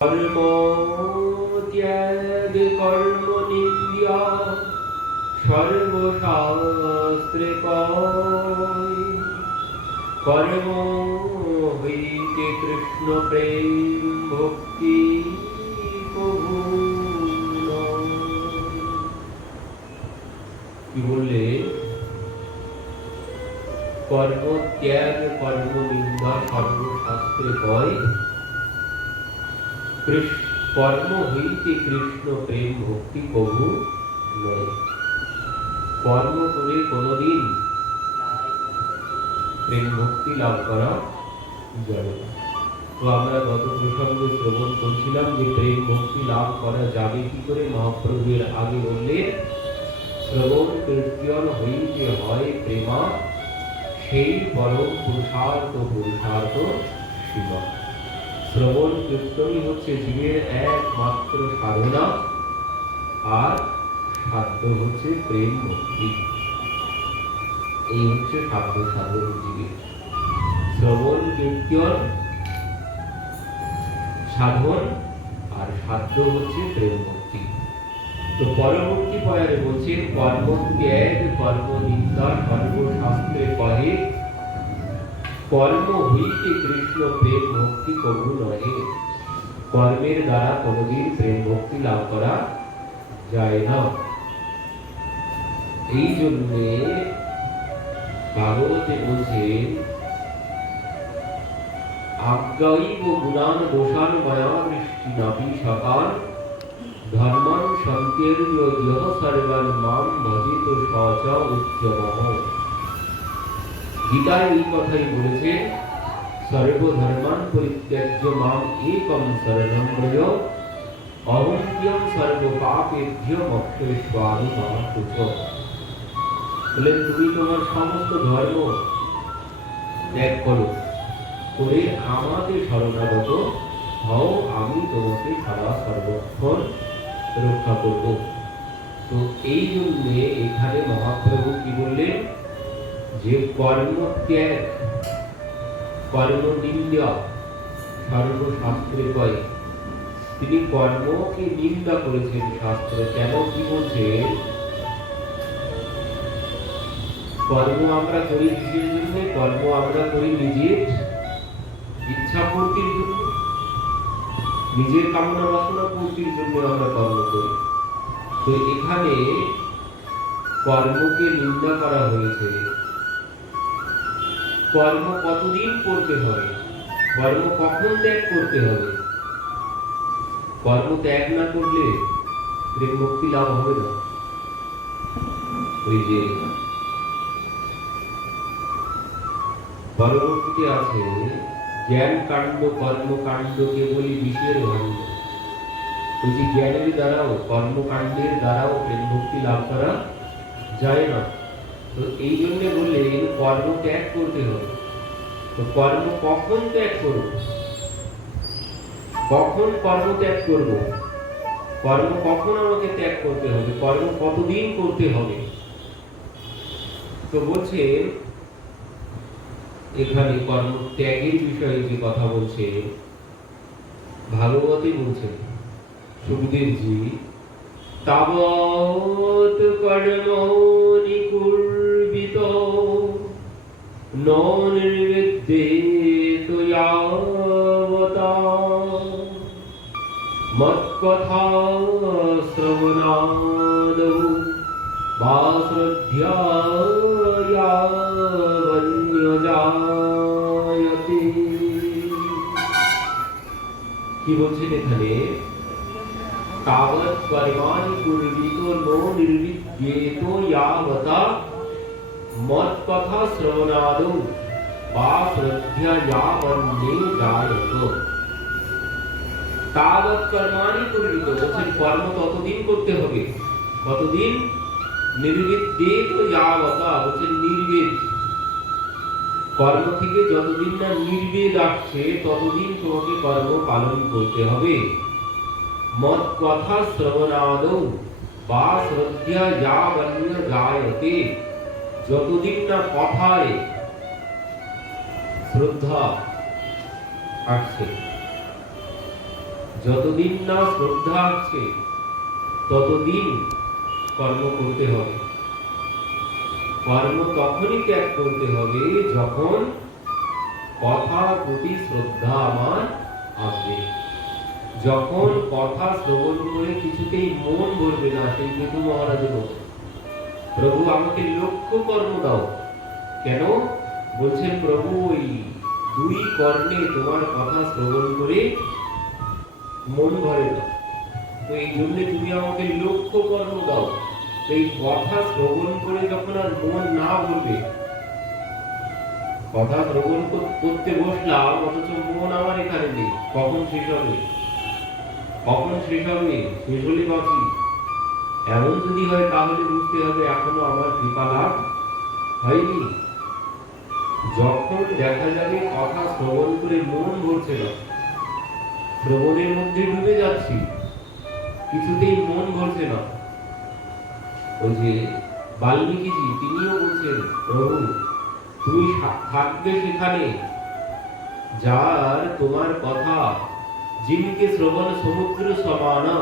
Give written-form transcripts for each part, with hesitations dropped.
কর্ম ত্যাগ কর্ম নিন্দ্যা সর্বশাস্ত্রে কয় কর্ম হইতে কৃষ্ণ প্রেম ভক্তি কবু নয়। কি বললে? কর্ম ত্যাগ কর্ম নিন্দা সর্বশাস্ত্রে কয় কর্ম হইতে কৃষ্ণ প্রেম ভক্তি কবু নয়। কর্ম করে কোনদিন প্রেম ভক্তি লাভ করা যাবে না। তো আমরা গত প্রসঙ্গে শ্রবণ করছিলাম যে প্রেম ভক্তি লাভ করা যাবে কি করে। মহাপ্রভুর আগে বললেন শ্রবণ কীর্তন হইতে হয় প্রেমা, সেই পরম পুরুষার্থ শিবা। শ্রবণ কীর্তনই হচ্ছে জীবের একমাত্র সাধনা, আর সাধ্য হচ্ছে প্রেম ভক্তি। এই হচ্ছে সাধ্য সাধন জীবের। শ্রবণ কীর্তন সাধন, আর সাধ্য হচ্ছে প্রেম ভক্তি। তো পরবর্তী পয়ারে বলছে কর্ম ত্যাগ কর্ম নিন্দা সর্বশাস্ত্রে কহে কর্ম হইতে কৃষ্ণ প্রেম ভক্তি কবু নহে। কর্মের দ্বারা কোনদিন প্রেম ভক্তি লাভ করা যায় না। এই জন্যে ভাগবতে বলছে আজ্ঞাইব গুণান দোষান মায়া বৃষ্টি নাপি সকাল ধর্মান সন্তের্য ইহ সর্বান মাম ভজিত সচ উচ্চমহ। গীতায় এই কথাই বলেছে সর্বধর্মান পরিত্যাজ্য মাম একম শরণম ব্রজ অহংক্যম সর্বপাপেভ্য মোক্ষয়িষ্যামি মা শুচ। বলে তুমি তোমার সমস্ত ধর্ম ত্যাগ করো, করে আমাকে শরণাগত হও, আমি তোমাকে সারা সর্বক্ষণ রক্ষা করব। তো এই জন্যে এখানে মহাপ্রভু কি বললেন যে কর্ম ত্যাগ কর্ম নিন্দা সর্বশাস্ত্রে কয়। তিনি কর্মকে নিন্দা করেছেন শাস্ত্র। কেন? কি বলছেন? কর্ম আমরা করি কিসের জন্য? কর্ম আমরা করি নিজের ইচ্ছা পূর্তির জন্য, নিজের কামনা বাসনা পূর্তির জন্য আমরা কর্ম করি। তো এখানে কর্মকে নিন্দা করা হয়েছে। কর্ম কতদিন করতে হবে? কর্ম কখন ত্যাগ করতে হবে? কর্ম ত্যাগ না করলে প্রেম মুক্তি লাভ হবে না। ওই যে পরবর্তীতে আছে জ্ঞান কাণ্ড কর্মকাণ্ড কেবলই বিষের ভাণ্ড। ওই যে জ্ঞানের দ্বারাও কর্মকাণ্ডের দ্বারাও প্রেম মুক্তি লাভ করা যায় না। তো এই জন্য বললেন কর্ম ত্যাগ করতে হবে। তো কর্ম কখন ত্যাগ করব? কখন কর্ম ত্যাগ করব? কর্ম কখন আমাকে ত্যাগ করতে হবে? কর্ম কতদিন করতে হবে? তো বলছে এখানে কর্ম ত্যাগের বিষয়ে যে কথা বলছে ভাগবতে বলছেন সুখদেবজি তাবৎ কর্ম নিকুর্বিত ন নির্বিদ্যেত ইয়াবতা মৎকথা শ্রবণাদৌ বা শ্রদ্ধায়াবন্যজায়তে। কি বলছেন এখানে? তাবৎ কর্মাণি কুর্বিত নো নির্বিদ্যেত ইয়াবতা মৎকথা শ্রবণাদৌ বা শ্রদ্ধায়াবন্যজায়ত। তাবৎ কর্মাণি কুর্বিত বলছেন কর্ম ততদিন করতে হবে। কতদিন? নির্বিদ্যেত ইয়াবতা বলছেন নির্বেদ। কর্ম থেকে যতদিন না নির্বেদ আসছে ততদিন তোমাকে কর্ম পালন করতে হবে। মত কথা শ্রবণাদৌ বা শ্রদ্ধায়াবন্যজায়তে, যতদিন না কথায় শ্রদ্ধা আসছে যতদিন না শ্রদ্ধা আসছে ততদিন কর্ম করতে হবে। কর্ম তখনই ত্যাগ করতে হবে যখন কথার প্রতি শ্রদ্ধা আমার আসবে। যখন কথা শ্রবণ করে কিছুতেই মন ভরবে না, সেই কিন্তু মহারাজের মতো, প্রভু আমাকে লক্ষ্য কর্ম দাও। কেন বলছেন প্রভু, ওই দুই কর্ণে তোমার কথা শ্রবণ করে মন ভরে না, তো এই জন্য তুমি আমাকে লক্ষ্য কর্ম দাও। এই কথা শ্রবণ করে যখন আর মন না ভরবে, কথা শ্রবণ করতে বসলাম অথচ মন আমার এখানে নেই, কখন শেষ হবে? কখন শেষ হবে? শেষ হলে বাঁচি। এমন যদি হয় তাহলে বুঝতে হবে এখনো আমার কৃপা লাভ হয়নি। যখন দেখা যাবে কথা শ্রবণ করে মন ভরছে না, শ্রবণের মধ্যে ডুবে যাচ্ছি, কিছুতেই মন ভরছে না, ওই যে বাল্মীকিজি তিনিও বলছেন, প্রভু তুমি থাকবে সেখানে যার তোমার কথা যিনকে শ্রবণ সমুদ্র সমানা,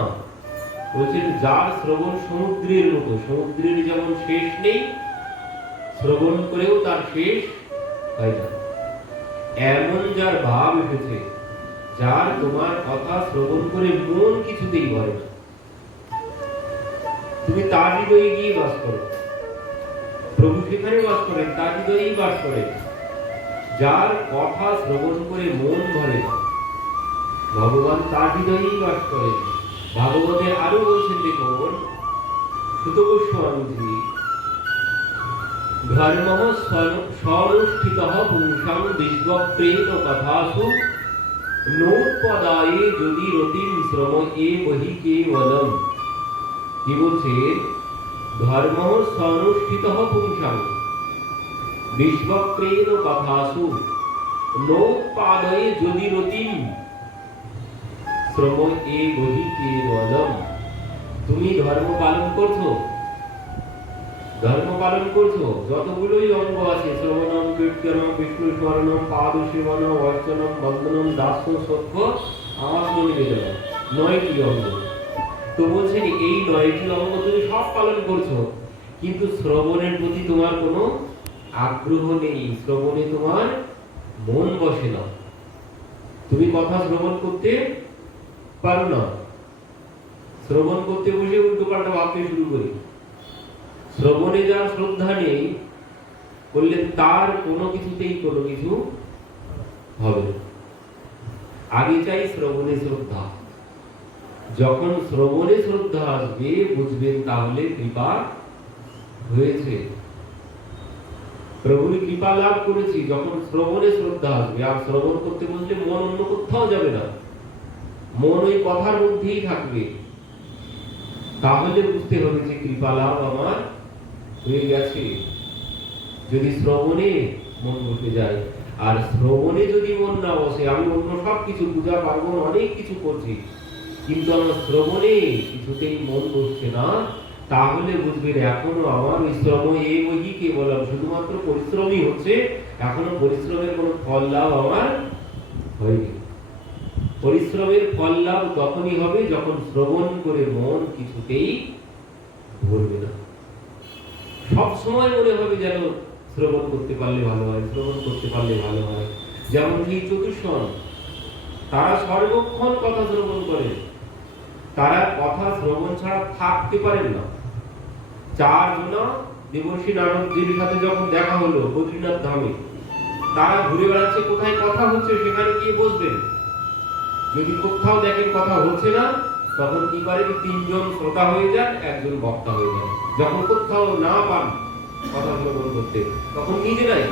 বলছেন যার শ্রবণ সমুদ্রের মতো, সমুদ্রের যেমন শেষ নেই, শ্রবণ করেও তার শেষ হয় না, এমন যার ভাব এসেছে, যার তোমার কথা শ্রবণ করে মন কিছুতেই ভরে না, তুমি তার হৃদয়ে গিয়ে বাস করো। প্রভু সেখানে বাস করেন, তার হৃদয়েই বাস করেন। যার কথা শ্রবণ করে মন ভরে না, ভগবান তার হৃদয়েই বাস করেন। ভাগবতে আরো বলছেন, দেখুন সুত গোস্বামীজি, ধর্মঃ স্বনুষ্ঠিতঃ পুংসাং বিশ্বপ্রেম কথাসু নোৎপদায়ে যদি রতিম শ্রম এ বহি কেবলম। কি বলছেন? ধর্মঃ স্বনুষ্ঠিতঃ পুংসাং বিশ্বপ্রেম কথাসু নোৎপাদয়ে যদি রতিম শ্রম এ বহি কেবলম। তুমি ধর্ম পালন করছো, ধর্ম পালন করছো, যতগুলোই অঙ্গ আছে, শ্রবণম, কীর্তনম, বিষ্ণু স্মরণম, পাদ সেবনম, অর্চনম, বন্দনম, দাস্য, সখ্য, আমাস্ম নিবেদনম, 9টি অঙ্গ। তো বলছেন এই 9টি অঙ্গ তুমি সব পালন করছো, কিন্তু শ্রবণের প্রতি তোমার কোনো আগ্রহ নেই, শ্রবণে তোমার মন বসে না, তুমি কথা শ্রবণ করতে পারো না। শ্রবণ করতে বসে উল্টো পাল্টা ভাবতে শুরু করি। শ্রবণে যার শ্রদ্ধা নেই, বললেন তার কোনো কিছুতেই কোনো কিছু হবে না। আগে চাই শ্রবণে শ্রদ্ধা। যখন শ্রবণে শ্রদ্ধা আসবে, বুঝবেন তাহলে কৃপা হয়েছে, প্রভুর কৃপা লাভ করেছি। যখন শ্রবণে শ্রদ্ধা আসবে, আর শ্রবণ করতে বললে মন অন্য কোথাও যাবে না, মন ওই কথার মধ্যেই থাকবে, তাহলে বুঝতে হবে যে কৃপা লাভ আমার হয়ে গেছে। যদি শ্রবণে মন বসে যায়, আর শ্রবণে যদি মন না বসে, আমি অন্য সব কিছু পূজা পার্বণ অনেক কিছু করছি, কিন্তু আমার শ্রবণে কিছুতেই মন বসছে না, তাহলে বুঝবেন এখনো আমার ওই শ্রম এই বই কে বললাম, শুধুমাত্র পরিশ্রমই হচ্ছে, এখনো পরিশ্রমের কোনো ফল লাভ আমার হয়নি। পরিশ্রমের ফল লাভ তখনই হবে যখন শ্রবণ করে মন কিছুতেই ভরবে না। সব সময় মনে হবে যেন শ্রবণ করতে পারলে ভালো হয়, শ্রবণ করতে পারলে ভালো হয়। যেমন এই চতুষ্ষণ, তারা সর্বক্ষণ কথা শ্রবণ করে, তারা কথা শ্রবণ ছাড়া থাকতে পারেন না। 4 জনা দেবর্ষী নারদজির সাথে যখন দেখা হলো বদ্রীনাথ ধামে, তারা ঘুরে বেড়াচ্ছে, কোথায় কথা হচ্ছে সেখানে গিয়ে বসবেন। যদি কোথাও দেখেন কথা হচ্ছে না, তখন কি করেন, 3 জন শ্রোতা হয়ে যান, 1 জন বক্তা হয়ে যান। যখন কোথাও না পান কথা শ্রবণ করতে, তখন নিজেরাই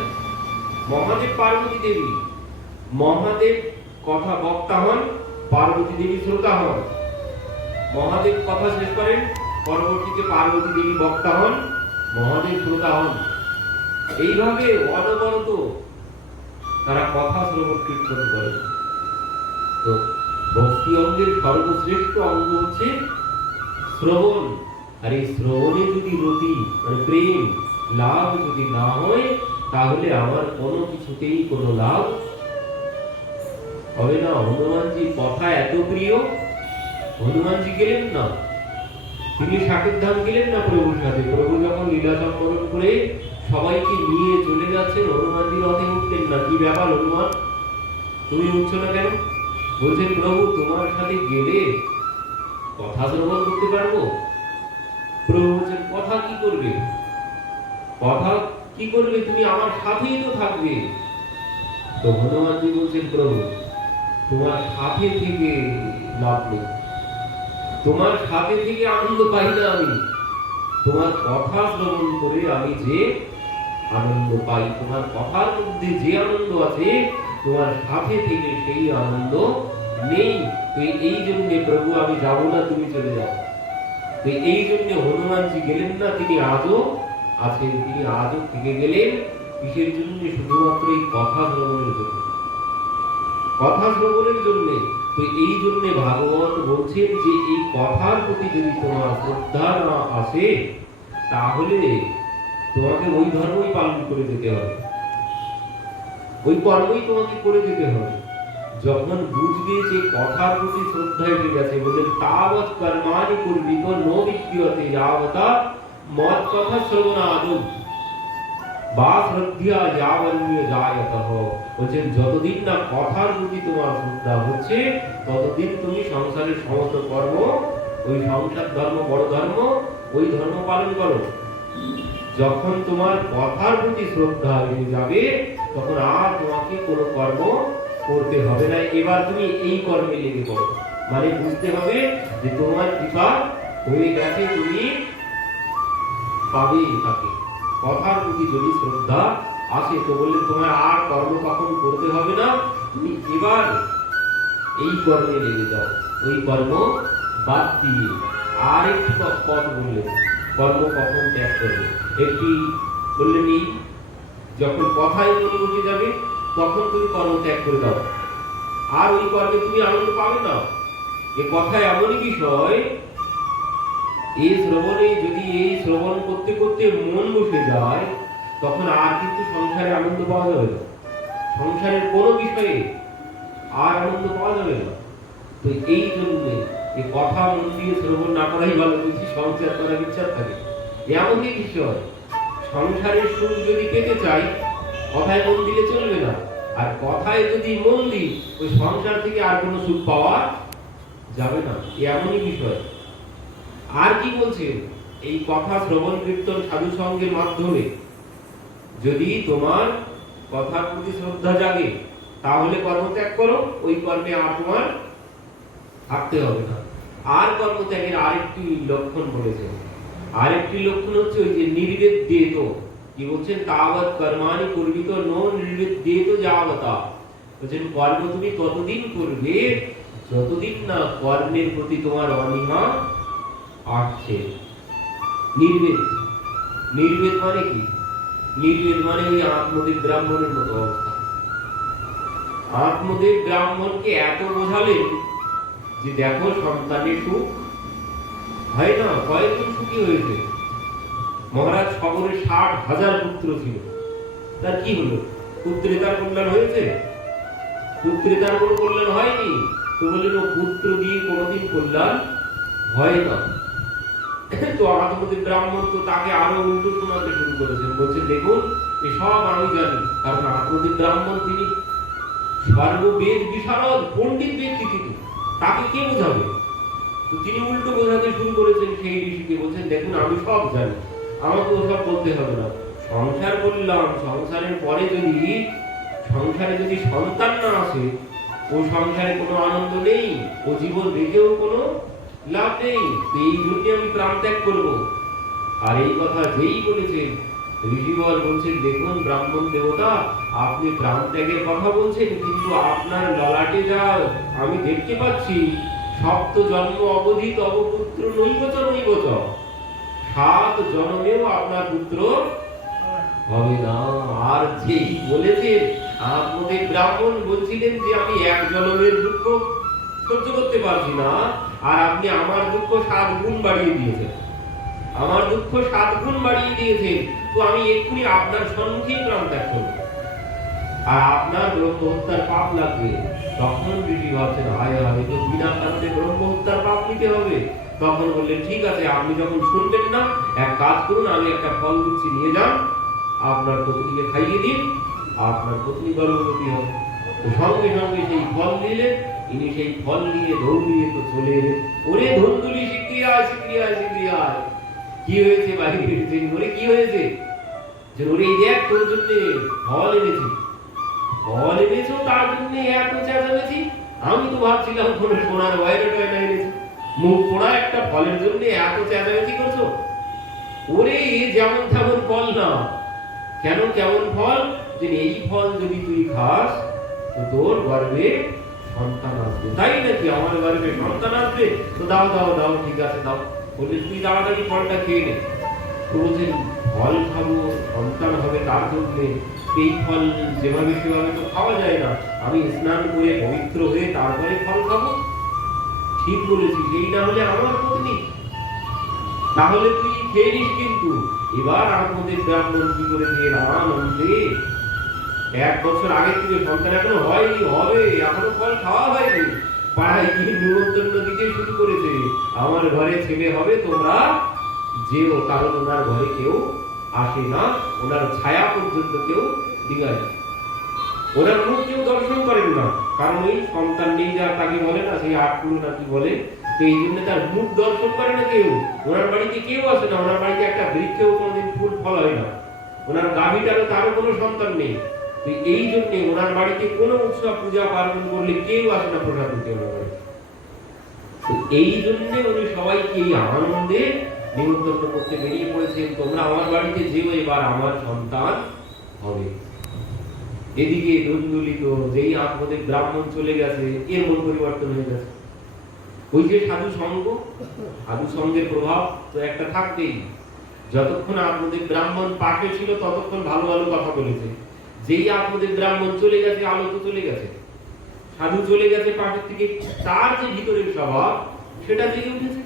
মহাদেব পার্বতী দেবী, মহাদেব কথা বক্তা হন, পার্বতী দেবী শ্রোতা হন। মহাদেব কথা শেষ করেন, পরবর্তীতে পার্বতী দেবী বক্তা হন, মহাদেব শ্রোতা হন। এইভাবে অনবরত তারা কথা শ্রবণ কীর্তন করে। তো ভক্তি অঙ্গের সর্বশ্রেষ্ঠ অঙ্গ হচ্ছে শ্রবণ। আর এই শ্রবণে যদি রতি মানে প্রেম লাভ যদি না হয়, তাহলে আমার কোনো কিছুতেই কোনো লাভ হবে না। হনুমানজি কথা এত প্রিয়, হনুমানজি গেলেন না, তিনি সাকেত ধাম গেলেন না প্রভুর সাথে। প্রভু যখন লীলা সম্পাদন করে সবাইকে নিয়ে চলে যাচ্ছেন, হনুমানজি রথে উঠলেন না। কি ব্যাপার হনুমান, তুমি উঠছো না কেন? বলছেন প্রভু তোমার সাথে গেলে কথা শ্রবণ করতে পারবো। প্রভু বলছেন কথা কি করবে, কথা কি করবে, তুমি আমার সাথেই তো থাকবে। তো হনুমানজি বলছেন প্রভু তোমার সাথে থেকে লাভ নেই, তোমার সাথে থেকে আনন্দ পাই না আমি, তোমার কথা শ্রবণ করে আমি যে আনন্দ পাই, তোমার কথার মধ্যে যে আনন্দ আছে তোমার সাথে থেকে সেই আনন্দ নেই। তো এই জন্য প্রভু আমি যাব না, তুমি চলে যাও। তো এই জন্য হনুমানজি গেলেন না, তিনি আজও আছেন, তিনি আজও থেকে গেলেন। কিসের জন্য? শুধুমাত্র এই কথা শ্রবণের জন্য, কথা শ্রবণের জন্য। তো এই জন্য ভাগবত বলছেন যে এই কথার প্রতি যদি তোমার শ্রদ্ধা না আসে তাহলে তোমাকে ওই ধর্মই পালন করে যেতে হবে, ওই কর্মই তোমাকে করে যেতে হবে। যখন বুঝবে যে কথার প্রতি শ্রদ্ধা এসে গেছে, বলেন তাবৎ কর্মাণি কুর্বিত ন বিদ্যতে যাবতা মত কথা শ্রবণ আদৌ বা শ্রদ্ধা যাবন্যে জায়তঃ। বলছেন যতদিন না কথার প্রতি তোমার শ্রদ্ধা হচ্ছে ততদিন তুমি সংসারের সমস্ত কর্ম, ওই সংসার ধর্ম বড় ধর্ম, ওই ধর্ম পালন করো। যখন তোমার কথার প্রতি শ্রদ্ধা হয়ে যাবে তখন আর তোমাকে কোনো কর্ম করতে হবে না। এবার তুমি এই কর্মে লেগে পড়ো, মানে বুঝতে হবে যে তোমার কৃপা হয়ে গেছে, তুমি পাবেই তাকে। কথার প্রতি যদি শ্রদ্ধা আসে তো বললে তোমার আর কর্ম কখন করতে হবে না, তুমি এবার এই কর্মে লেগে যাও। ওই কর্ম বাদ দিয়ে আরেকটি পথ বললেন, কর্ম কখন ত্যাগ করবে। একটি বললেন এই যখন কথায় মন বসে যাবে তখন তুমি কর্ম ত্যাগ করে দাও, আর ওই কর্মে তুমি আনন্দ পাবে না। এ কথা এমনই বিষয়, এই শ্রবণে যদি এই শ্রবণ করতে করতে মন বসে যায় তখন আর কিন্তু সংসারে আনন্দ পাওয়া যাবে না, সংসারের কোনো বিষয়ে আর আনন্দ পাওয়া যাবে না। তো এই জন্য এই কথা মন দিয়ে শ্রবণ না করাই ভালো, বলছি সংসার করার ইচ্ছা থাকে। এমনই বিষয়, সংসারের সুখ যদি পেতে চাই কথায় মন দিলে চলবে না, আর কথায় যদি মন দিই ওই সংসার থেকে আর কোনো সুখ পাওয়া যাবে না। এমনই বিষয়। আর কি বলছে, এই কথা শ্রবণ কীর্তন সাধু সঙ্গের মাধ্যমে যদি তোমার কথার প্রতি শ্রদ্ধা জাগে তাহলে কর্মত্যাগ করো, ওই কর্মে আর তোমার থাকতে হবে না। আর কর্মত্যাগের আরেকটি লক্ষণ বলেছেন, আরেকটি লক্ষণ হচ্ছে ওই যে নির্বেদ্যেত। কি বলছেন? তাবৎ কর্মাণি কুর্বিত ন নির্বেদ্যেত যাবতা। বলছেন কর্ম তুমি ততদিন করবে যতদিন না কর্মের প্রতি তোমার অনীহা আসছে। নির্বেদ, নির্বেদ মানে কি? নির্বেদ মানে ওই আত্মদেব ব্রাহ্মণের মতো অবস্থা। আত্মদেব ব্রাহ্মণকে এত বোঝালেন যে দেখো সন্তানের সুখ হয় না, কয়েকজন সুখী হয়েছে। মহারাজ খবরে 60,000 পুত্র ছিল, তার কি হলো? পুত্রে তার কল্যাণ হয়েছে? পুত্রে তার কোনো কল্যাণ হয়নি। তো বললেন পুত্র দিয়ে কোনোদিন কল্যাণ হয় না। তো আত্মদেব ব্রাহ্মণ তো তাকে আরো উল্টো শোনাতে শুরু করেছেন, বলছেন দেখুন এসব আমি জানি, কারণ আত্মদেব ব্রাহ্মণ তিনি সর্ববেদ বিশারদ পণ্ডিত ব্যক্তি, তিনি তাকে কে বোঝাবে? তো তিনি উল্টো বোঝাতে শুরু করেছেন সেই ঋষিকে, বলছেন দেখুন আমি সব জানি, আমাকে ওসব বলতে হবে না। সংসার করলাম, সংসারের পরে যদি সন্তান না আসে ও সংসারে কোনো আনন্দ নেই, ও জীবন রেখেও কোনো লাভ নেই। তো এই জন্য আমি প্রাণ ত্যাগ করবো। আর এই কথা যেই বলেছেন ঋষিবর বলছেন দেখুন ব্রাহ্মণ দেবতা আপনি প্রাণ ত্যাগের কথা বলছেন, কিন্তু আপনার ললাটে যা আমি দেখতে পাচ্ছি সপ্ত জন্ম অবধি তব পুত্র নৈবচ নৈবচ, 7 জন্মেও আপনার পুত্র হবে না। আর যেই বলেছেন আপনাদের ব্রাহ্মণ বলছিলেন যে আমি এক জন্মের দুঃখ সহ্য করতে পারছি না, আর আপনি আমার দুঃখ 7 গুণ বাড়িয়ে দিয়েছেন, আমার দুঃখ 7 গুণ বাড়িয়ে দিয়েছেন। তো আমি এক্ষুনি আপনার সম্মুখেই প্রাণ ত্যাগ করব, আর আপনার ব্রহ্ম হত্যার পাপ লাগবে। তখন ঋষি ভাবছেন হায় হায়, তো বিনা কারণে ব্রহ্ম হত্যার পাপ দিতে হবে। তখন বললেন ঠিক আছে, আপনি যখন শুনবেন না, এক কাজ করুন, আমি একটা ফল দিচ্ছি, নিয়ে যান, আপনার পত্নীকে খাইয়ে দিন, আপনার পত্নী গর্ভবতী হবে। তো সঙ্গে সঙ্গে সেই ফল দিলেন। ইনি সেই ফল নিয়ে দৌড়িয়ে তো চলে এলেন। ওরে ধুন্দুলি, শিগগিরি আয়, শিগগিরি আয়, শিগগিরি আয়। কি হয়েছে বাড়ি ফিরছেন? ওরে কি হয়েছে? যে ওরে এই দেখ, তোর জন্য ফল এনেছি। ফল এনেছো, তার জন্য এত চেঁচামেচি? আমি তো ভাবছিলাম কোনো সোনার গয়না টয়না এনেছি, মুখ পোড়া একটা ফলের জন্য এত চেঁচামেচি করছো? ওরে যেমন তেমন ফল না। কেন কেমন ফল? যে এই ফল যদি তুই খাস তো তোর গর্ভে সন্তান আসবে। তাই নাকি? আমার গর্ভে সন্তান আসবে? তো দাও দাও দাও, ঠিক আছে দাও। বললে তুই তাড়াতাড়ি ফলটা খেয়ে নে। তো বলছেন ফল খাবো, সন্তান হবে, তার জন্য এই ফল যেভাবে সেভাবে তো খাওয়া যায় না। আমি স্নান করে পবিত্র হয়ে তারপরে ফল খাবো। ঠিক বলেছি, সেই না হলে আমার পত্নী, তাহলে তুই খেয়ে নিস। কিন্তু এবার আমাদের ব্রাহ্মণ কি করে দিয়ে আনন্দে 1 বছর আগে থেকে সন্তান এখনো হয়নি, হবে, এখনো ফল খাওয়া হয়নি, পাড়ায় গিয়ে নিমন্ত্রণ দিতে শুরু করেছে, আমার ঘরে ছেলে হবে, তোমরা যেও। কারণ ওনার ঘরে কেউ আসে না, ওনার ছায়া পর্যন্ত কেউ দিগায় না, ওনার মুখ কেউ দর্শন করেন না। কারণ ওই সন্তান নেই যা তাকে বলে না, সেই আটকুলো নাকি বলে, তো এই জন্য তার মুখ দর্শন করে না কেউ। ওনার বাড়িতে কেউ আসে না, ওনার বাড়িতে একটা বৃক্ষেও কোনোদিন ফুল ফল হয় না, ওনার গাভীটারও তারও কোনো সন্তান নেই। তো এই জন্য ওনার বাড়িতে কোনো উৎসব পূজা পার্বণ করলে কেউ আসে না প্রসাদ দিতে ওনার বাড়িতে। তো এই জন্য উনি সবাইকে এই আনন্দে নিমন্ত্রণ করতে বেরিয়ে পড়েছেন, তোমরা আমার বাড়িতে যেও, এবার আমার সন্তান হবে। এদিকে ধুন্দুলিত যেই আপনাদের ব্রাহ্মণ চলে গেছে, এর মন পরিবর্তন হয়ে গেছে। ওই যে সাধু সঙ্গ, সাধু সঙ্গের প্রভাব তো একটা থাকবেই। যতক্ষণ আপনাদের ব্রাহ্মণ পাশে ছিল ততক্ষণ ভালো ভালো কথা বলেছে, যেই আপনাদের ব্রাহ্মণ চলে গেছে, আলো তো চলে গেছে, সাধু চলে গেছে পাশের থেকে, তার যে ভিতরের স্বভাব সেটা জেগে উঠেছে,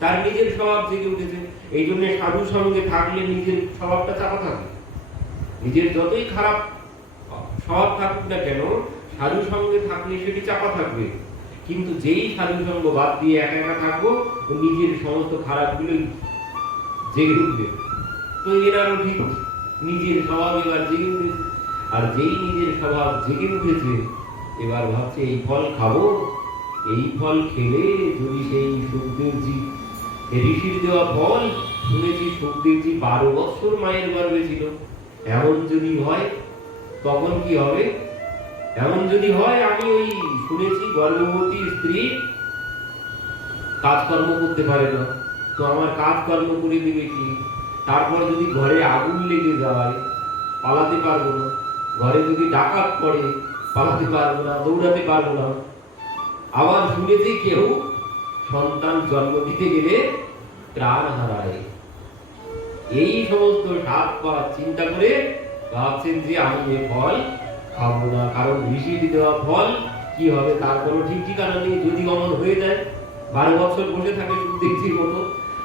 তার নিজের স্বভাব জেগে উঠেছে। এই জন্য সাধু সঙ্গে থাকলে নিজের স্বভাবটা চাপা থাকে। নিজের যতই খারাপ স্বভাব থাকুক না কেন, সাধু সঙ্গে থাকলে সেটি চাপা থাকবে। কিন্তু যেই সাধু সঙ্গ বাদ দিয়ে একা একা থাকবো, নিজের সমস্ত খারাপগুলোই জেগে উঠবে। তো এনারও ঠিক নিজের স্বভাব এবার জেগে উঠেছে। আর যেই নিজের স্বভাব জেগে উঠেছে, এবার ভাবছে এই ফল খাবো, এই ফল খেলে যদি সেই সুখদেবজি ঋষির দেওয়া ফল, শুনেছি সুখদেবজি 12 বছর মায়ের গর্ভে ছিল, এমন যদি হয় তখন কি হবে? এমন যদি হয়, আমি ওই শুনেছি গর্ভবতী স্ত্রী কাজকর্ম করতে পারে না, তো আমার কাজকর্ম করে দেবে কি? তারপর যদি ঘরে আগুন লেগে যায়, পালাতে পারবো না, ঘরে যদি ডাকাত পড়ে, পালাতে পারবো না, দৌড়াতে পারবো না। আবার শুনেছি কেউ সন্তান জন্ম দিতে গেলে প্রাণ হারায়। এই সমস্ত সাত পাঁচ চিন্তা করে ভাবছেন যে আমি এ ফল খাবো না, কারণ ঋষির দেওয়া ফল কি হবে তার কোনো ঠিক ঠিকানা নেই। যদি অমন হয়ে যায়, 12 বছর বসে থাকে সুখদেবজির মতো,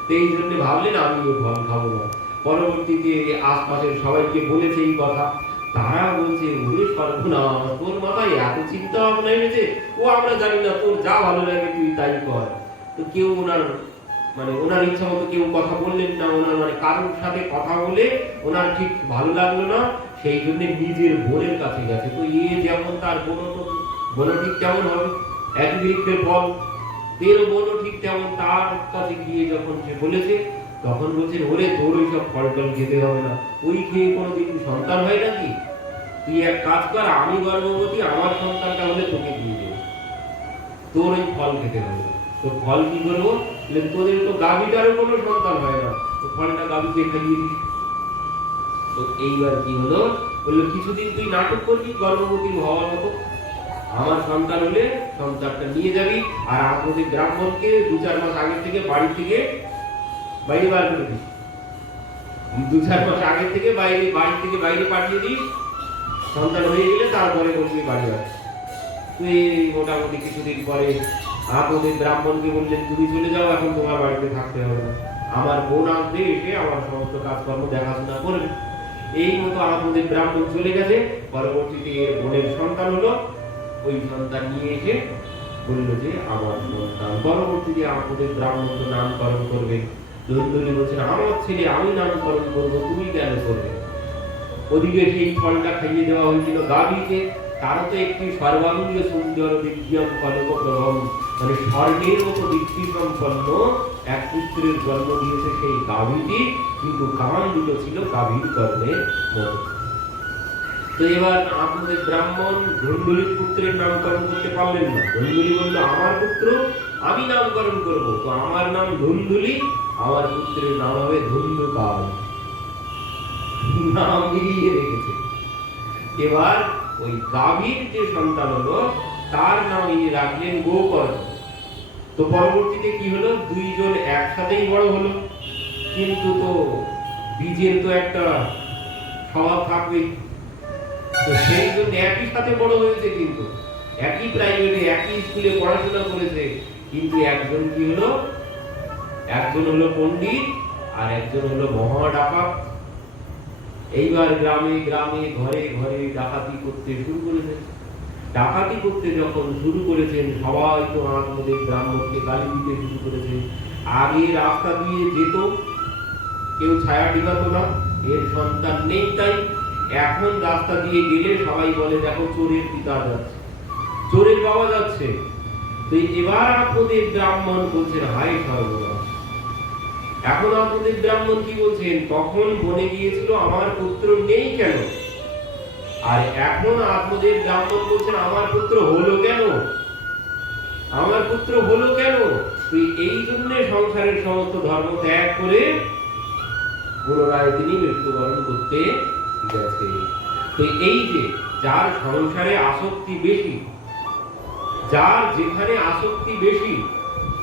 তো এই জন্য ভাবলেন আমি এ ফল খাবো না। পরবর্তীতে আশপাশের সবাইকে বলেছে এই কথা, তারা বলছে ওরে সর্বনাশ, তোর মাথায় এত চিন্তা ভাবনা এনেছে, ও আমরা জানি না, তোর যা ভালো লাগে তুই তাই কর। তো কেউ ওনার ওনার ইচ্ছা মতো কেউ কথা বললেন না, ওনার কারোর সাথে কথা বলে ওনার ঠিক ভালো লাগলো না, সেই জন্য নিজের বোনের কাছে গেছে। তো যেমন তার বোনও ঠিক তেমন হবে, এক বৃক্ষের ফল, তের বোনও ঠিক তেমন, তার কাছে গিয়ে যখন সে বলেছে, তখন বলছেন ওরে তোর ওই সব ফল টল খেতে হবে না, ওই খেয়ে কোনোদিন সন্তান হয় নাকি? তুই এক কাজ কর, আমি গর্ভবতী, আমার সন্তানটা হলে তোকে দিয়ে দেবো, তোর ওই ফল খেতে হবে। তো ফল কি করবো? তোদের তো গাভীটারও কোনো সন্তান হয় না, তো ফলটা গাভীকে খাইয়ে দিস। তো এইবার কি হলো, বললো কিছুদিন তুই নাটক করবি গর্ভবতী হওয়ার মতো, আমার সন্তান হলে সন্তানটা নিয়ে যাবি, আর আপনাদের ব্রাহ্মণকে 2-4 মাস আগে থেকে বাড়ি থেকে বাইরে বার করে দিস, 2-4 মাস আগে থেকে বাড়ি থেকে বাইরে পাঠিয়ে দিস, সন্তান হয়ে গেলে তারপরে বলবি বাড়ি আস। তুই মোটামুটি কিছুদিন পরে আপনাদের ব্রাহ্মণকে বললেন তুমি চলে যাও, এখন তোমার বাড়িতে থাকতে হবে না, আমার বোন আসবে, এসে আমার সমস্ত কাজকর্ম দেখাশোনা করবে। এই মতো আপনাদের ব্রাহ্মণ চলে গেছে। পরবর্তীতে বোনের সন্তান হলো, ওই সন্তান নিয়ে এসে বললো যে আমার সন্তান। পরবর্তীতে আমাদের ব্রাহ্মণ তো নামকরণ করবে। ধুন্দুলি বলছেন আমার ছেলে, আমি নামকরণ করবো, তুমি কেন করবে? ওদিকে সেই ফলটা খাইয়ে দেওয়া হয়েছিল গাভীকে, তারও তো একটি সর্বাঙ্গ সুন্দর বিদ্যম কনক প্রভম, মানে স্বর্ণের মতো দীপ্তি সম্পন্ন এক পুত্রের জন্ম দিয়েছে সেই গাভীটি, কিন্তু কান দুটো ছিল গাভীর কর্ণের মতো। তো এবার আপনাদের ব্রাহ্মণ ধুন্দুলির পুত্রের নামকরণ করতে পারলেন না। ধুন্দুলি বলল আমার পুত্র, আমি নামকরণ করব, তো আমার নাম ধুন্দুলি, আমার পুত্রের নাম হবে ধুন্দুকাল। নাম মিলিয়ে রেখেছে। এবার ওই গাভীর যে সন্তান হলো তার নাম ইনি রাখলেন গোকর্ণ। তো পরবর্তীতে কি হলো, দুইজন একসাথেই বড় হলো, কিন্তু তো বীজের তো একটা স্বভাব থাকবেই, তো সেই জন্য একই সাথে বড় হয়েছে, কিন্তু একই প্রাইভেটে একই স্কুলে পড়াশোনা করেছে, কিন্তু একজন কি হলো, একজন হলো পণ্ডিত আর একজন হলো মহা ডাকাত। এইবার গ্রামে গ্রামে ঘরে ঘরে ডাকাতি করতে শুরু করেছেন। ডাকাতি করতে যখন শুরু করেছেন, সবাই তো আমাদের ব্রাহ্মণকে গালি দিতে শুরু করেছে। আগে রাস্তা দিয়ে যেত, কেউ ছায়া ডিগাতো না, এর সন্তান নেই তাই। এখন রাস্তা দিয়ে গেলে সবাই বলে দেখো চোরের পিতা যাচ্ছে, চোরের বাবা যাচ্ছে। তো এবার আপনাদের ব্রাহ্মণ বলছেন হায় সর্বনাশ। এখন আপনাদের ব্রাহ্মণ কি বলছেন, তখন বনে গিয়েছিল আমার পুত্র নেই কেন, আর এখন আপনাদের ব্রাহ্মণ বলছেন আমার পুত্র হলো কেন, আমার পুত্র হলো কেন। তুই এই জন্য সংসারের সমস্ত ধর্ম ত্যাগ করে পুনরায় তিনি মৃত্যুবরণ করতে গেছে। তো এই যে যার সংসারে আসক্তি বেশি, যার যেখানে আসক্তি বেশি,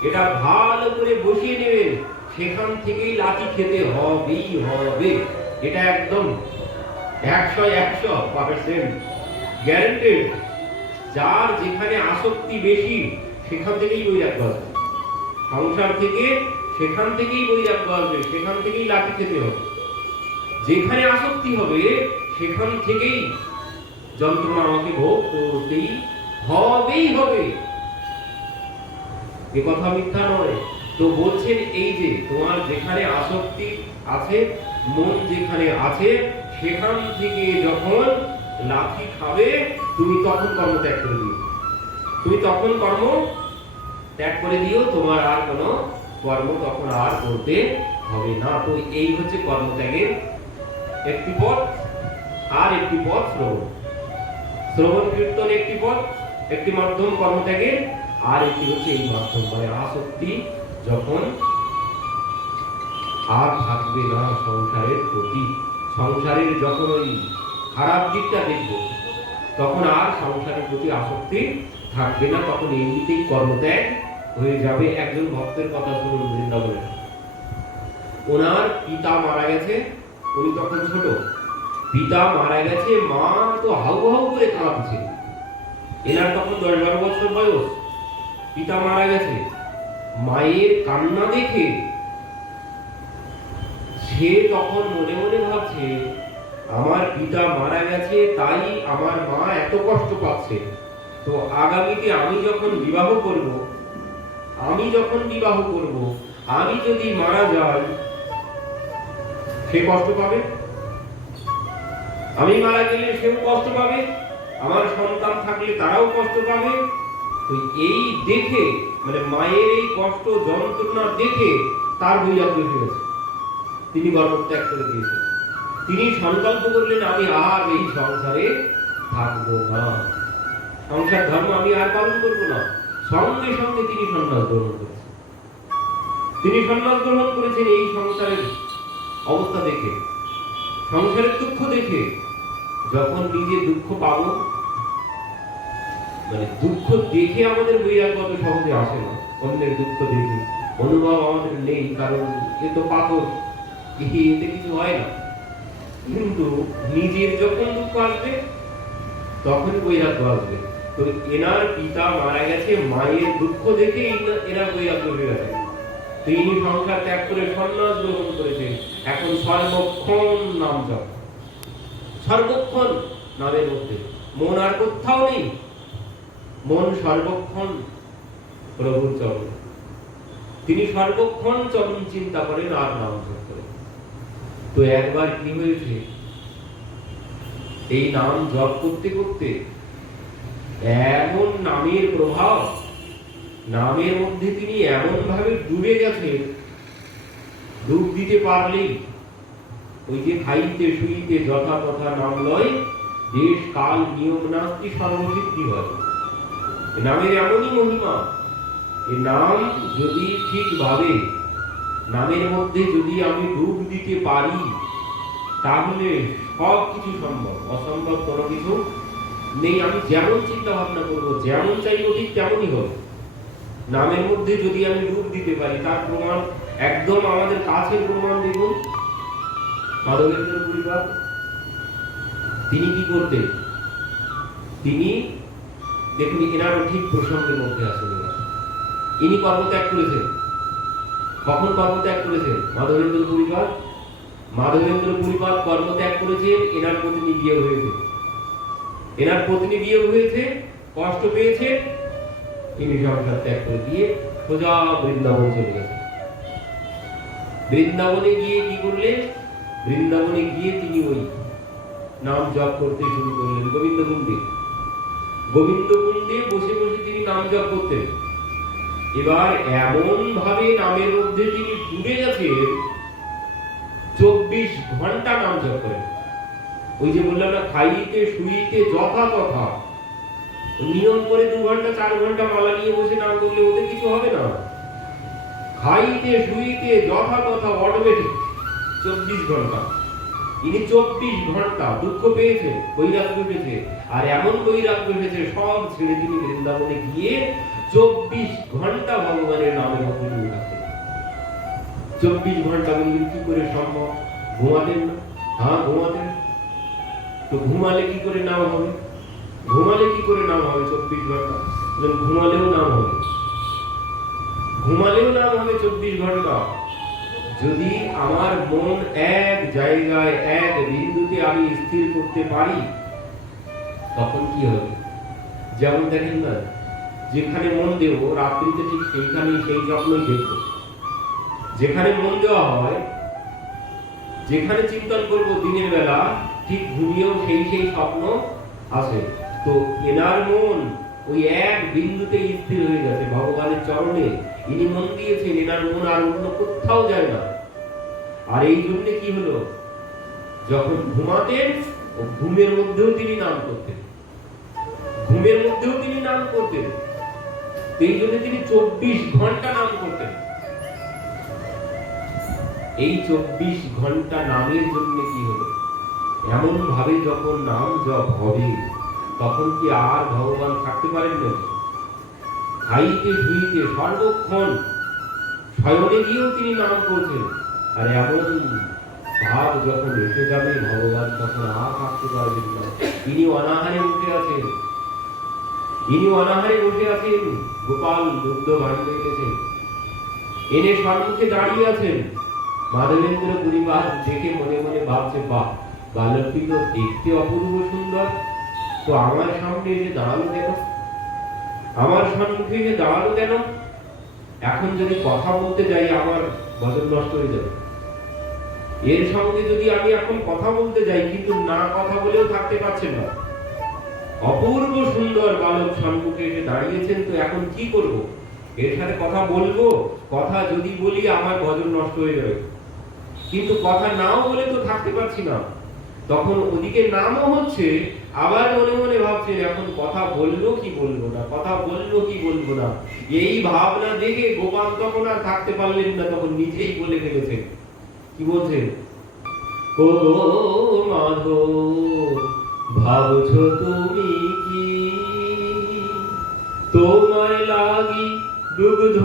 এটা ভালো করে বসিয়ে নেবেন, সেখান থেকেই লাঠি খেতে হবেই হবে। এটা একদম 100% গ্যারান্টেড। যার যেখানে আসক্তি বেশি সেখান থেকেই বৈরাগ্য আসবে, সংসার থেকে সেখান থেকেই বৈরাগ্য আসবে, সেখান থেকেই লাঠি খেতে হবে। যেখানে আসক্তি হবে সেখান থেকেই যন্ত্রণা আমাকে ভোগ করতেই হবেই হবে, এ কথা মিথ্যা নয়। তো বলছেন এই যে তোমার যেখানে আসক্তি আছে, মন যেখানে আছে, সেখান থেকে যখন লাঠি খাবে তুমি তখন কর্ম ত্যাগ করে দিও, তুমি তখন কর্ম ত্যাগ করে দিও, তোমার আর কোনো কর্ম তখন আর করতে হবে না। তো এই হচ্ছে কর্মত্যাগের একটি পথ। আর একটি পথ শ্রবণ, শ্রবণ কীর্তন একটি পথ, একটি মাধ্যম কর্মত্যাগের, আর একটি হচ্ছে এই মাধ্যম, মানে আসক্তি যখন আর থাকবে না সংসারের প্রতি, সংসারের যখন ওই খারাপ দিকটা দেখবো, তখন আর সংসারের প্রতি আসক্তি থাকবে না, তখন এমনিতেই কর্মত্যাগ হয়ে যাবে। একজন ভক্তের কথা শুনুন, বৃন্দাবনে ওনার পিতা মারা গেছে, উনি তখন ছোট, পিতা মারা গেছে, মা তো হাউ হাউ করে কাঁদছে, এনার তখন 10-12 বছর বয়স, পিতা মারা গেছে। মায়ের কান্না দেখে সে তখন মনে মনে ভাবছে আমার পিতা মারা গেছে তাই আমার মা এত কষ্ট পাচ্ছে, তো আগামীতে আমি যখন বিবাহ করব, আমি যদি মারা যাই সে কষ্ট পাবে, আমি মারা গেলে সেও কষ্ট পাবে, আমার সন্তান থাকলে তারাও কষ্ট পাবে। তো এই দেখে, মানে মায়ের এই কষ্ট যন্ত্রণা দেখে তার বৈরাগ্য হয়েছে, তিনি কর্মত্যাগ করে দিয়েছেন। তিনি সংকল্প করলেন আমি আর এই সংসারে থাকবো না, সংসার ধর্ম আমি আর পালন করবো না। সঙ্গে সঙ্গে তিনি সন্ন্যাস গ্রহণ করেছেন। তিনি সন্ন্যাস গ্রহণ করেছেন এই সংসারের অবস্থা দেখে, সংসারের দুঃখ দেখে। যখন নিজে দুঃখ পাবো, মানে দুঃখ দেখে আমাদের বৈরাগ্য অত সহজে আসে না, অন্যের দুঃখ দেখে অনুভব আমাদের নেই, কারণ এ তো পাথর, এতে কিছু হয় না। কিন্তু নিজের যখন দুঃখ আসবে তখন বৈরাগ্য আসবে। তো এনার পিতা মারা গেছে, মায়ের দুঃখ দেখে এনার বৈরাগ্য হয়ে গেছে। তো ইনি সংসার ত্যাগ করে সন্ন্যাস গ্রহণ করেছেন। এখন সর্বক্ষণ নাম জপ, সর্বক্ষণ নামের মধ্যে, মন আর কোথাও নেই, মন সর্বক্ষণ প্রভুর চরণ। তিনি সর্বক্ষণ চরণ চিন্তা করেন আর নাম জপ করেন। তো একবার কি হয়েছে, এই নাম জপ করতে করতে এমন নামের প্রভাব, নামের মধ্যে তিনি এমন ভাবে ডুবে গেছেন, ডুব দিতে পারলেই ওই যে খাইতে শুইতে যথা তথা নাম লয়, দেশ কাল নিয়ম নাস্তি সর্বসিদ্ধি হয়। নামের এমনই মহিমা। এই নাম যদি ঠিকভাবে, নামের মধ্যে যদি আমি ডুব দিতে পারি, তাহলে সব কিছু সম্ভব, অসম্ভব কোনো কিছু নেই। আমি যেমন চিন্তা ভাবনা করবো, যেমন চাইবো ঠিক তেমনই হবে। নামের মধ্যে যদি আমি ডুব দিতে পারি, তার প্রমাণ একদম আমাদের কাছের প্রমাণ। দেখুন মাধবেন্দ্র পুরীবাদ, তিনি কি করতেন, তিনি দেখুন এনার ঠিক প্রসঙ্গের মধ্যে আসলে ইনি কর্মত্যাগ করেছেন। কখন কর্মত্যাগ করেছেন? মাধবেন্দ্র পুরীবাদ, মাধবেন্দ্র পুরীবাদ কর্মত্যাগ করেছেন, এনার পত্নী বিয়ে হয়েছে। এনার পত্নী বিয়ে হয়েছে, কষ্ট পেয়েছে, তিনি সংসার ত্যাগ করে দিয়ে সোজা বৃন্দাবন চলে গেছেন। বৃন্দাবনে গিয়ে কি করলেন? বৃন্দাবনে গিয়ে তিনি ওই নাম জপ করতে শুরু করলেন গোবিন্দ কুণ্ডে। গোবিন্দ কুণ্ডে বসে বসে তিনি নাম জপ করতেন। এবার এমন ভাবে নামের মধ্যে তিনি ডুবে গেছেন, 24 ঘন্টা নাম জপ করেন। ওই যে বললাম না, খাইতে শুইতে যথা তথা, নিয়ম করে 2 ঘন্টা 4 ঘন্টা মালা নিয়ে বসে নাম করলে ওতে কিছু হবে না। খাইতে শুইতে যথা তথা অটোমেটিক 24 ঘন্টা। ইনি 24 ঘন্টা দুঃখ পেয়েছে, বৈরাগ্য উঠেছে, আর এমন বৈরাগ্য উঠেছে সব ছেড়ে তিনি বৃন্দাবনে গিয়ে 24 ঘন্টা ভগবানের নামের মধ্যে ডুবে থাকতেন। 24 ঘন্টা বললেন কি করে সম্ভব? ঘুমাতেন না? হ্যাঁ ঘুমাতেন। তো ঘুমালে কি করে নাম হবে? ঘুমালে কি করে নাম হবে 24 ঘন্টা? ঘুমালেও নাম হবে, ঘুমালেও নাম হবে 24 ঘন্টা। যদি আমার মন এক জায়গায় এক বিন্দুতে আমি স্থির করতে পারি, তখন কি হবে? যেমন দেখেন না, যেখানে মন দেব রাত্রিতে ঠিক সেইখানে সেই স্বপ্নই দেখব। যেখানে মন দেওয়া হয়, যেখানে চিন্তন করব দিনের বেলা, ঠিক ঘুমিয়েও সেই সেই স্বপ্ন আসে। তো এনার মন ওই এক বিন্দুতে স্থির হয়ে গেছে ভগবানের চরণে। ইনি মন দিয়েছেন, এনার মন আর অন্য কোথাও যায় না। আর এই জন্য কি হলো, যখন ঘুমাতেন ও ঘুমের মধ্যেও তিনি নাম করতেন, ঘুমের মধ্যেও তিনি নাম করতেন। এই জন্য তিনি 24 ঘন্টা নাম করতেন। এই 24 ঘন্টা নামের জন্য কি হলো, এমন ভাবে যখন নাম জপ হবে, তখন কি আর ভগবান থাকতে পারেন না? খাইতে শুইতে সর্বক্ষণ শয়নে গিয়েও তিনি নাম করছেন। আর এমন ভাব যখন এসে যাবে ভগবান, তখন আর থাকতে পারবেন না। তিনি অনাহারে বসে আছেন, তিনি অনাহারে বসে আছেন। গোপাল দুগ্ধ ভাণ্ডে গেছেন, এনে সম্মুখে দাঁড়িয়ে আছেন। মাধবেন্দ্র পুরীবাদ দেখে মনে মনে ভাবছে, বাহ, বালকটি তো দেখতে অপূর্ব সুন্দর, তো আমার সামনে এসে দাঁড়ালো কেন? আমার সম্মুখে এসে দাঁড়ালো কেন? এখন যদি কথা বলতে যাই আমার বচন নষ্ট হয়ে যাবে। এর সঙ্গে যদি আমি এখন কথা বলতে যাই, কিন্তু না কথা বলেও থাকতে পারছে না। অপূর্ব সুন্দর বালক সম্মুখে এসে দাঁড়িয়েছেন, তো এখন কি করব? এর সাথে কথা বলবো? কথা যদি বলি আমার ভজন নষ্ট হয়ে যাবে। কিন্তু কথা নাও বলে তো থাকতে পারছি না। তখন ওদিকে নামও হচ্ছে, আবার মনে মনে ভাবছেন এখন কথা বললো কি বলবো না, কথা বললো কি বলবো না। এই ভাবনা দেখে গোপাল তখন আর থাকতে পারলেন না, তখন নিজেই বলে ফেলেছেন। কি বলছেন? ও মাধব, ভাবছো তুমি কি তোমার লাগি দুগ্ধ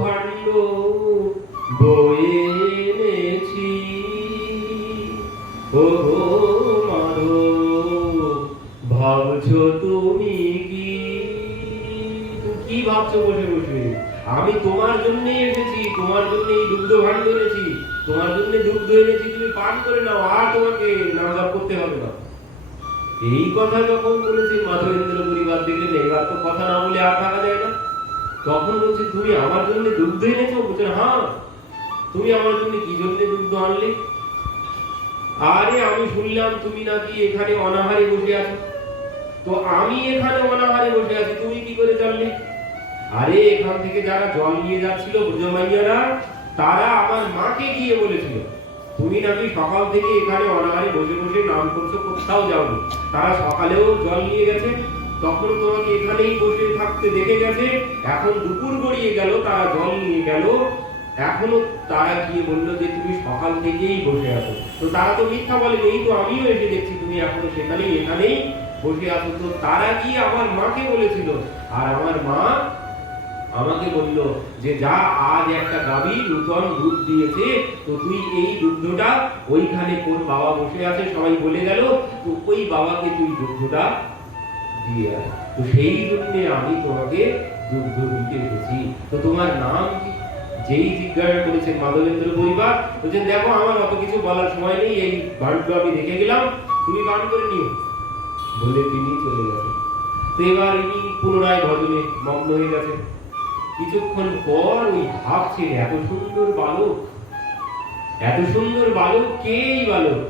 ভাণ্ড বয়ে এনেছি? ও মাধব, ভাবছো তুমি কি? কি ভাবছো বসে বসে? আমি তোমার জন্য এসেছি, তোমার জন্য এই দুগ্ধ ভাণ্ড এনেছি, তোমার জন্য দুগ্ধ এনেছি, তুমি পান করে নাও, আর তোমাকে নাম জপ করতে হবে না। এই কথা যখন বলেছি মাধবেন্দ্র পুরীবাদ দেখলেন, এবার তো কথা না বলে আর থাকা যায় না। তখন বলছে তুমি আমার জন্য দুগ্ধ এনেছো? বলছে হ্যাঁ। তুমি আমার জন্য কি জন্য দুগ্ধ আনলে? আরে আমি শুনলাম তুমি নাকি এখানে অনাহারে বসে আছো। তো আমি এখানে অনাহারে বসে আছি তুমি কি করে জানলে? আরে এখান থেকে যারা জল নিয়ে যাচ্ছিল ব্রজমাইয়ারা, তারা আমার মাকে গিয়ে বলেছিল তুমি নাকি সকাল থেকে এখানে অনাহারে বসে বসে নাম করছো, কোথাও যাওনি। তারা সকালেও জল নিয়ে গেছে, তখন তোমাকে এখানেই বসে থাকতে দেখে গেছে। এখন দুপুর গড়িয়ে গেল, তারা জল নিয়ে গেল, এখনো তারা গিয়ে বললো যে তুমি সকাল থেকেই বসে আছো। তো তারা তো মিথ্যা বলেনি, এই তো আমিও এসে দেখছি তুমি এখনো সেখানেই এখানেই বসে আছো। তো তারা গিয়ে আমার মাকে বলেছিল, আর আমার মা আমাকে বলল যে যা, আজ একটা গাভী নূতন দুধ দিয়েছে, তো তুই এই দুধটা ওইখানে কোন বাবা বসে আছে সবাই বলে গেল, তো ওই বাবাকে তুই দুধটা দিয়ে আয়। তো সেই জন্য আমি তোমাকে দুধ দিতে এসেছি। তো তোমার নাম কি? যেই জিজ্ঞাসা করেছেন মাধবেন্দ্র পরিবার, বলছেন দেখো আমার অত কিছু বলার সময় নেই, এই বাণটা আমি দেখে গেলাম, তুমি বাণ করে নিও, বলে তিনি চলে গেছেন। তো এবার ইনি পুনরায় ভজনে মগ্ন হয়ে গেছেন। কিছুক্ষণ পর ওই ভাবছেন এত সুন্দর বালক, এত সুন্দর বালক, কে এই বালক?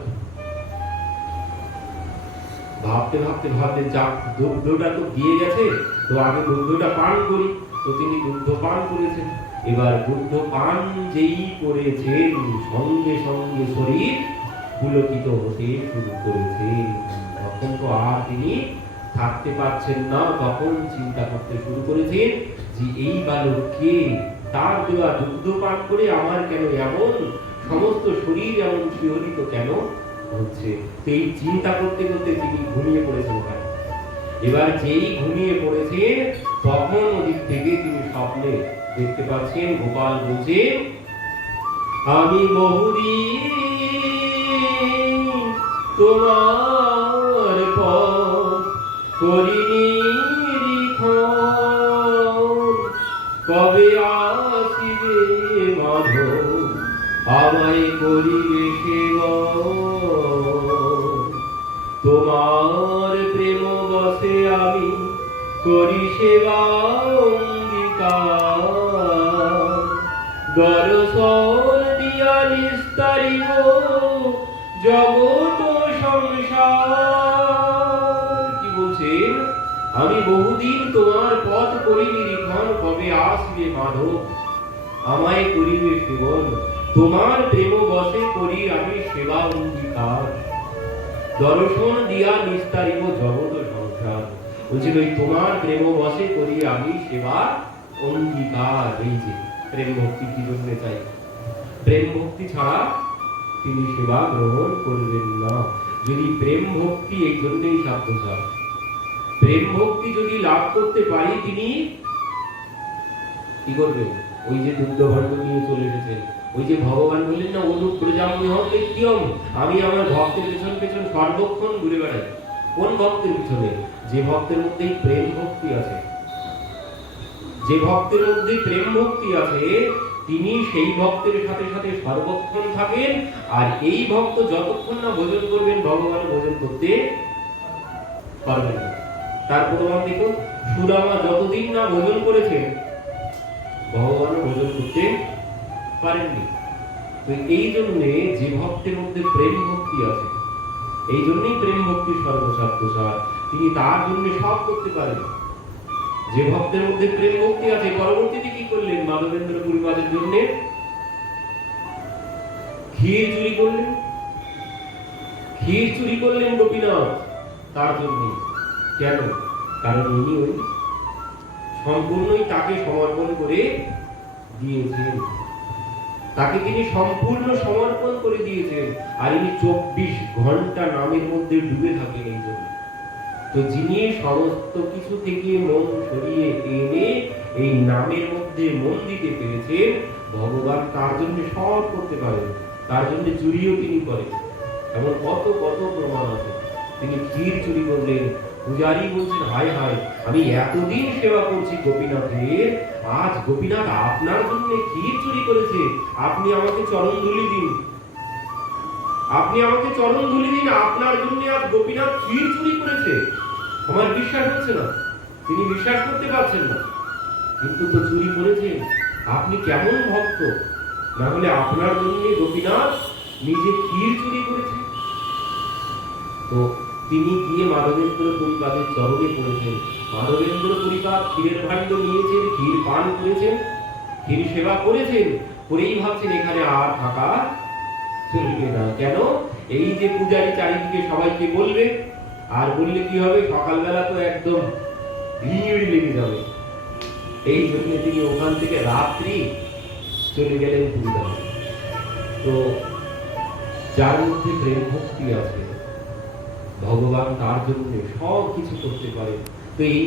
ভাবতে ভাবতে ভাবতে যাক, দুগ্ধটা তো দিয়ে গেছে, তো আগে দুগ্ধটা পান করি। তো তিনি দুগ্ধ পান করেছেন। এবার দুগ্ধ পান যেই করেছেন, সঙ্গে সঙ্গে শরীর পুলকিত হতে শুরু করেছে। তখন তো আর তিনি থাকতে পারছেন না, তখন চিন্তা করতে শুরু করেছেন যে এই বালক কে? তার দেওয়া দুগ্ধ পান করে আমার কেন এমন সমস্ত শরীর এমন শিহরিত কেন হচ্ছে? এই চিন্তা করতে করতে তিনি ঘুমিয়ে পড়েছেন ওখানে। এবার যেই ঘুমিয়ে পড়েছেন, তখন ওদিক থেকে তিনি স্বপ্নে দেখতে পাচ্ছেন গোপাল বলছে আমি বহুদিন তোমার পথ করিনি নিরীক্ষণ, কবে আসিবে মাধব আমায় করিবে সেবন, তোমার প্রেম বসে আমি করি সেবা অঙ্গীকার, দর্শন দিয়া নিস্তারিব জগৎ সংসার। কি বলছেন? আমি বহুদিন তোমার পথ করি নিরীক্ষণ, কবে আসবে মাধব আমায় করিবে সেবন, তোমার প্রেম বসে করি আমি সেবা অঙ্গীকার, দর্শন দিয়া নিস্তারিব জগৎ সংসার। বলছিল ওই তোমার প্রেম বসে করি আমি সেবা অঙ্গীকার। এই যে প্রেম ভক্তি কি জন্য চাই? প্রেম ভক্তি ছাড়া তিনি সেবা গ্রহণ করবেন না। যদি প্রেম ভক্তি এই জন্যই সাধ্যসার, প্রেম ভক্তি যদি লাভ করতে পারি তিনি কি করবেন? ওই যে দুগ্ধভাণ্ড নিয়ে চলে এসেছেন, ওই যে ভগবান বললেন না অনুপ্রজাম্যহং নিত্যম, আমি আমার ভক্তের পেছন পেছন সর্বক্ষণ ঘুরে বেড়াই। কোন ভক্তের পিছনে? যে ভক্তের মধ্যে প্রেম ভক্তি আছে, যে ভক্তের মধ্যে প্রেম ভক্তি আছে তিনি সেই ভক্তের সাথে সাথে সর্বক্ষণ থাকেন। আর এই ভক্ত যতক্ষণ না ভোজন করবেন ভগবান ভোজন করতে পারবেন না। তার প্রমাণ দেখুন, সুদামা যতদিন না ভোজন করেছেন ভগবান ভোজন করতে পারেননি। তো এই জন্য যে ভক্তের মধ্যে প্রেম ভক্তি আছে, এই জন্যই প্রেম ভক্তি সর্বসাধ্যসার, তিনি তার জন্য সব করতে পারেন। যে ভক্তের মধ্যে প্রেম ভক্তি আছে, পরবর্তীতে কি করলেন? মাধবেন্দ্র পরিবারের জন্য ক্ষীর চুরি করলেন, ক্ষীর চুরি করলেন গোপীনাথ তার জন্য। কেন? কারণ উনি ওই সম্পূর্ণই তাকে সমর্পণ করে দিয়েছেন, তাকে তিনি সম্পূর্ণ সমর্পণ করে দিয়েছেন। আর ইনি 24 ঘন্টা নামের মধ্যে ডুবে থাকেন এই জন্য। তো যিনি সমস্ত কিছু থেকে মন সরিয়ে এনে এই নামের মধ্যে মন দিতে পেরেছেন, ভগবান তার জন্য সব করতে পারেন, তার জন্য চুরিও তিনি করেন। এমন কত কত প্রমাণ আছে। তিনি ক্ষীর চুরি করলেন, পূজারী বলছেন হায় হায় আমি এতদিন সেবা করছি গোপীনাথের, আজ গোপীনাথ আপনার জন্য ক্ষীর চুরি করেছে, আপনি আমাকে চরণ ধুলি দিন, আপনি আমাকে চরণ ধুলি দিন, আপনার জন্য আজ গোপীনাথ ক্ষীর চুরি করেছে। আমার বিশ্বাস হচ্ছে না, তিনি বিশ্বাস করতে পারছেন না। কিন্তু তো চুরি করেছেন, আপনি কেমন ভক্ত, না হলে আপনার জন্য গোপীনাথ নিজে ক্ষীর চুরি করেছেন। তো তিনি গিয়ে মাধবেন্দ্র পরিপাদের চরণে পড়েছেন। মাধবেন্দ্র পরিপাদ ক্ষীরের ভাণ্ড নিয়েছেন, ক্ষীর পান করেছেন, ক্ষীর সেবা করেছেন, করেই ভাবছেন এখানে আর থাকা চলবে না। কেন? এই যে পূজারী চারিদিকে সবাইকে বলবে, আর বললে কি হবে, সকালবেলা তো একদম ভিড় লেগে যাবে। এই জন্য তিনি ওখান থেকে রাত্রি চলে গেলেন পুরীতে। তো যার মধ্যে প্রেম ভক্তি আছে, ভগবান তার জন্য সব কিছু করতে পারে। তো এই